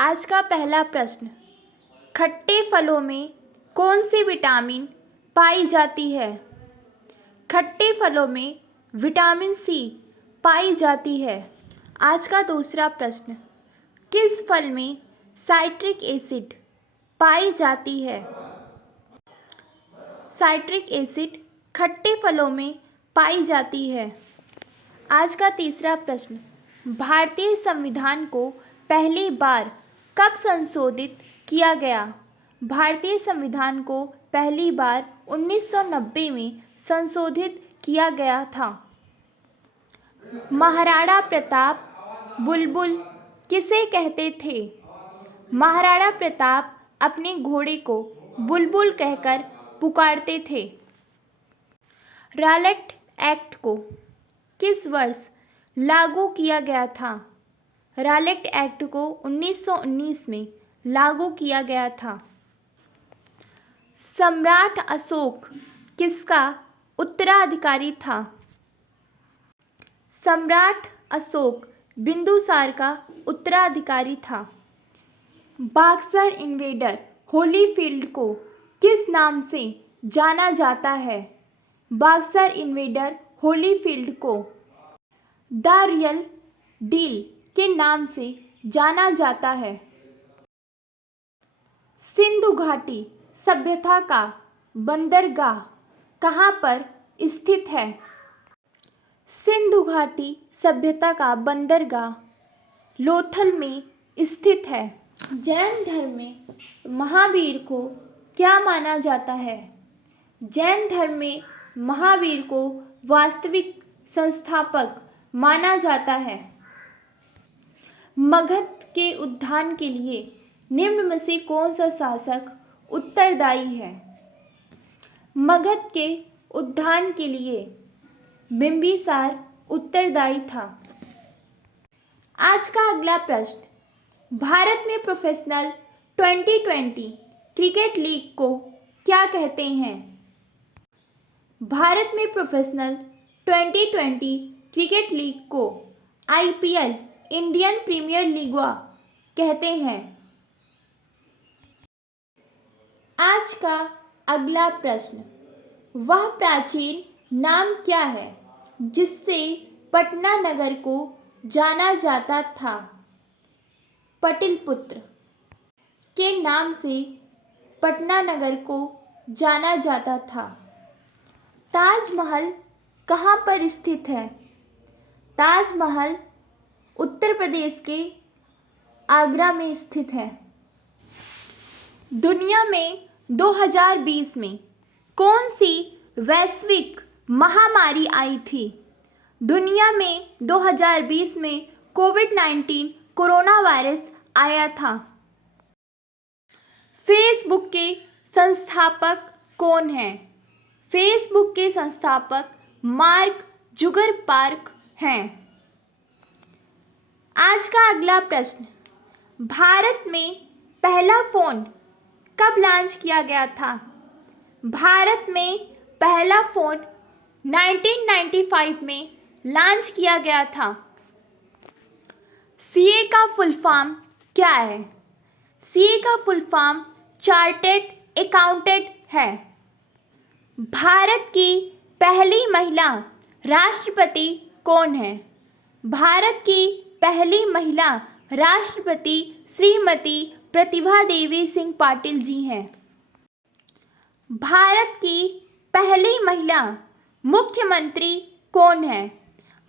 आज का पहला प्रश्न, खट्टे फलों में कौन सी विटामिन पाई जाती है? खट्टे फलों में विटामिन सी पाई जाती है। आज का दूसरा प्रश्न, किस फल में साइट्रिक एसिड पाई जाती है? साइट्रिक एसिड खट्टे फलों में पाई जाती है। आज का तीसरा प्रश्न, भारतीय संविधान को पहली बार कब संशोधित किया गया? भारतीय संविधान को पहली बार 1990 में संशोधित किया गया था। महाराणा प्रताप बुलबुल किसे कहते थे? महाराणा प्रताप अपने घोड़े को बुलबुल कहकर पुकारते थे। रॉलेट एक्ट को किस वर्ष लागू किया गया था? रॉलेट एक्ट को 1919 में लागू किया गया था। सम्राट अशोक किसका उत्तराधिकारी था? सम्राट अशोक बिंदुसार का उत्तराधिकारी था। बक्सर इन्वेडर होलीफील्ड को किस नाम से जाना जाता है? बक्सर इन्वेडर होलीफील्ड को द रियल डील के नाम से जाना जाता है। सिंधु घाटी सभ्यता का बंदरगाह कहाँ पर स्थित है? सिंधु घाटी सभ्यता का बंदरगाह लोथल में स्थित है। जैन धर्म में महावीर को क्या माना जाता है? जैन धर्म में महावीर को वास्तविक संस्थापक माना जाता है। मगध के उत्थान के लिए निम्न में से कौन सा शासक उत्तरदायी है? मगध के उत्थान के लिए बिंबिसार उत्तरदायी था। आज का अगला प्रश्न, भारत में प्रोफेशनल 2020 क्रिकेट लीग को क्या कहते हैं? भारत में प्रोफेशनल 2020 क्रिकेट लीग को IPL इंडियन प्रीमियर लीग कहते हैं। आज का अगला प्रश्न, वह प्राचीन नाम क्या है जिससे पटना नगर को जाना जाता था? पाटलिपुत्र के नाम से पटना नगर को जाना जाता था। ताजमहल कहाँ पर स्थित है? ताजमहल उत्तर प्रदेश के आगरा में स्थित है। दुनिया में 2020 में कौन सी वैश्विक महामारी आई थी? दुनिया में 2020 में कोविड-19 कोरोना वायरस आया था। फेसबुक के संस्थापक कौन हैं? फेसबुक के संस्थापक मार्क जुकरबर्ग हैं। आज का अगला प्रश्न, भारत में पहला फ़ोन कब लॉन्च किया गया था? भारत में पहला फ़ोन 1995 में लॉन्च किया गया था। CA का फुल फॉर्म क्या है? CA का फुल फॉर्म चार्टर्ड अकाउंटेंट है। भारत की पहली महिला राष्ट्रपति कौन है? भारत की पहली महिला राष्ट्रपति श्रीमती प्रतिभा देवी सिंह पाटिल जी हैं। भारत की पहली महिला मुख्यमंत्री कौन है?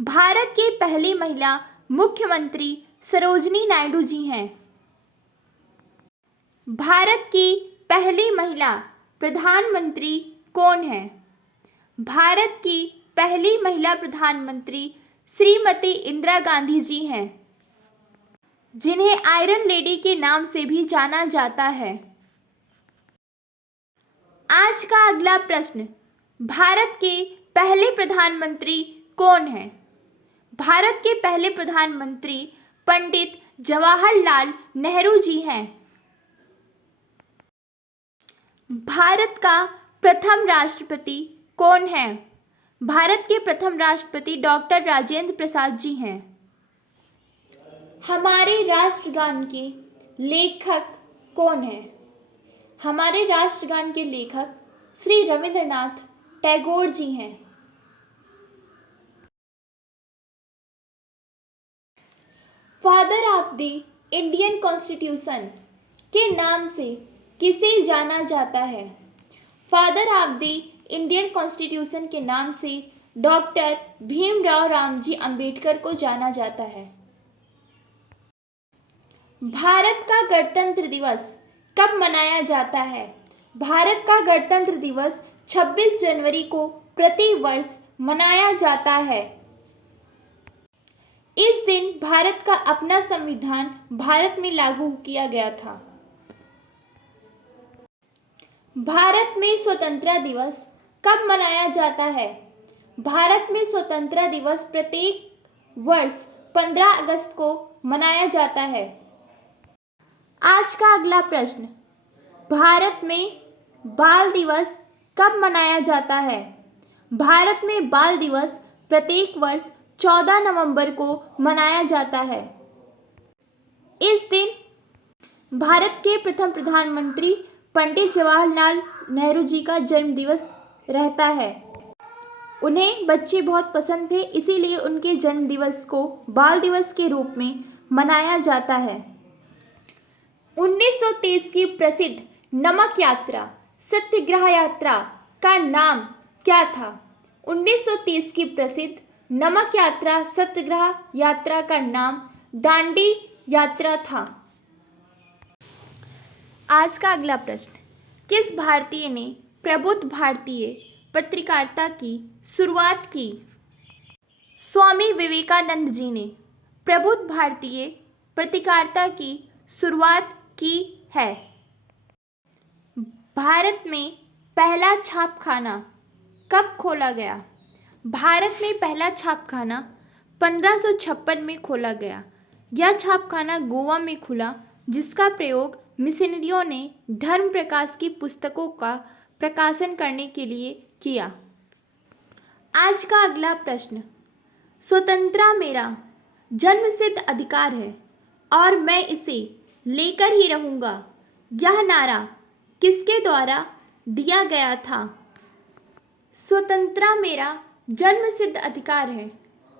भारत की पहली महिला मुख्यमंत्री सरोजिनी नायडू जी हैं। भारत की पहली महिला प्रधानमंत्री कौन है? भारत की पहली महिला प्रधानमंत्री श्रीमती इंदिरा गांधी जी हैं, जिन्हें आयरन लेडी के नाम से भी जाना जाता है। आज का अगला प्रश्न, भारत के पहले प्रधानमंत्री कौन हैं? भारत के पहले प्रधानमंत्री पंडित जवाहरलाल नेहरू जी हैं। भारत का प्रथम राष्ट्रपति कौन है? भारत के प्रथम राष्ट्रपति डॉक्टर राजेंद्र प्रसाद जी हैं। हमारे राष्ट्रगान के लेखक कौन है? हमारे राष्ट्रगान के लेखक श्री रविंद्रनाथ टैगोर जी हैं। Father of the Indian constitution के नाम से किसे जाना जाता है? Father of the Indian constitution के नाम से डॉक्टर भीमराव रामजी अंबेडकर को जाना जाता है। भारत का गणतंत्र दिवस कब मनाया जाता है? भारत का गणतंत्र दिवस 26 जनवरी को प्रति वर्ष मनाया जाता है। इस दिन भारत का अपना संविधान भारत में लागू किया गया था। भारत में स्वतंत्रता दिवस कब मनाया जाता है? भारत में स्वतंत्रता दिवस प्रत्येक वर्ष 15 अगस्त को मनाया जाता है। आज का अगला प्रश्न, भारत में बाल दिवस कब मनाया जाता है? भारत में बाल दिवस प्रत्येक वर्ष 14 नवंबर को मनाया जाता है। इस दिन भारत के प्रथम प्रधानमंत्री पंडित जवाहरलाल नेहरू जी का जन्म दिवस रहता है। उन्हें बच्चे बहुत पसंद थे, इसीलिए उनके जन्म दिवस को बाल दिवस के रूप में मनाया जाता है। 1923 की प्रसिद्ध नमक यात्रा सत्याग्रह यात्रा का नाम क्या था? 1930 की प्रसिद्ध नमक यात्रा सत्याग्रह यात्रा का नाम दांडी यात्रा था। आज का अगला प्रश्न, किस भारतीय ने प्रबुद्ध भारतीय पत्रकारिता की शुरुआत की? स्वामी विवेकानंद जी ने प्रबुद्ध भारतीय पत्रकारिता की शुरुआत की है। भारत में पहला छापखाना कब खोला गया? भारत में पहला छापखाना 1556 में खोला गया। यह छापखाना गोवा में खुला, जिसका प्रयोग मिशनरियों ने धर्म प्रकाश की पुस्तकों का प्रकाशन करने के लिए किया। आज का अगला प्रश्न, स्वतंत्रता मेरा जन्मसिद्ध अधिकार है और मैं इसे लेकर ही रहूँगा, यह नारा किसके द्वारा दिया गया था? स्वतंत्रता मेरा जन्मसिद्ध अधिकार है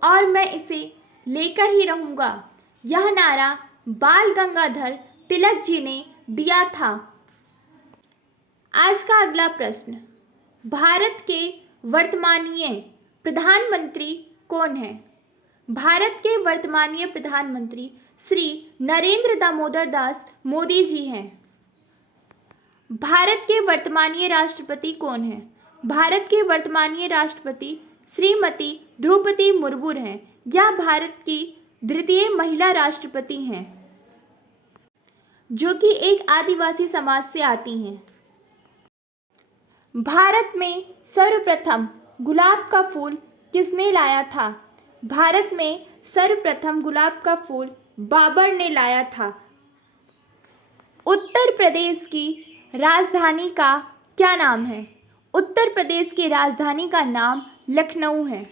और मैं इसे लेकर ही रहूँगा, यह नारा बाल गंगाधर तिलक जी ने दिया था। आज का अगला प्रश्न, भारत के वर्तमानीय प्रधानमंत्री कौन है? भारत के वर्तमानीय प्रधानमंत्री श्री नरेंद्र दामोदर दास मोदी जी हैं। भारत के वर्तमानीय राष्ट्रपति कौन है? भारत के वर्तमानीय राष्ट्रपति श्रीमती द्रौपदी मुर्मू हैं। यह भारत की द्वितीय महिला राष्ट्रपति हैं, जो कि एक आदिवासी समाज से आती हैं। भारत में सर्वप्रथम गुलाब का फूल किसने लाया था? भारत में सर्वप्रथम गुलाब का फूल बाबर ने लाया था। उत्तर प्रदेश की राजधानी का क्या नाम है? उत्तर प्रदेश की राजधानी का नाम लखनऊ है।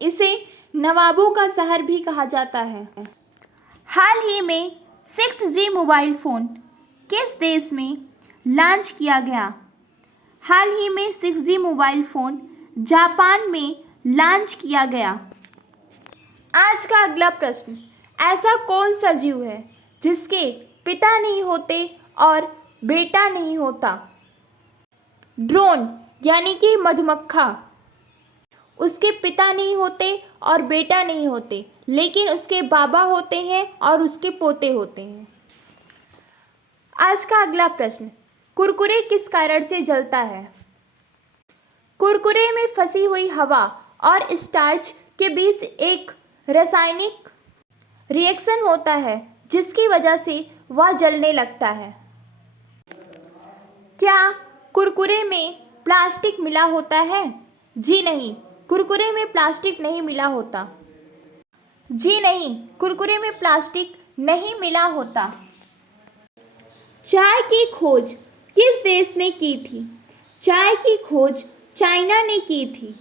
इसे नवाबों का शहर भी कहा जाता है। हाल ही में 6G मोबाइल फ़ोन किस देश में लॉन्च किया गया? हाल ही में 6G मोबाइल फ़ोन जापान में लॉन्च किया गया। आज का अगला प्रश्न, ऐसा कौन सा जीव है जिसके पिता नहीं होते और बेटा नहीं होता? ड्रोन यानी कि मधुमक्खा। उसके पिता नहीं होते और बेटा नहीं होते, लेकिन उसके बाबा होते हैं और उसके पोते होते हैं। आज का अगला प्रश्न, कुरकुरे किस कारण से जलता है? कुरकुरे में फंसी हुई हवा और स्टार्च के बीच एक रासायनिक रिएक्शन होता है, जिसकी वजह से वह जलने लगता है। क्या कुरकुरे में प्लास्टिक मिला होता है? जी नहीं, कुरकुरे में प्लास्टिक नहीं मिला होता। जी नहीं, कुरकुरे में प्लास्टिक नहीं मिला होता। चाय की खोज किस देश ने की थी? चाय की खोज चाइना ने की थी।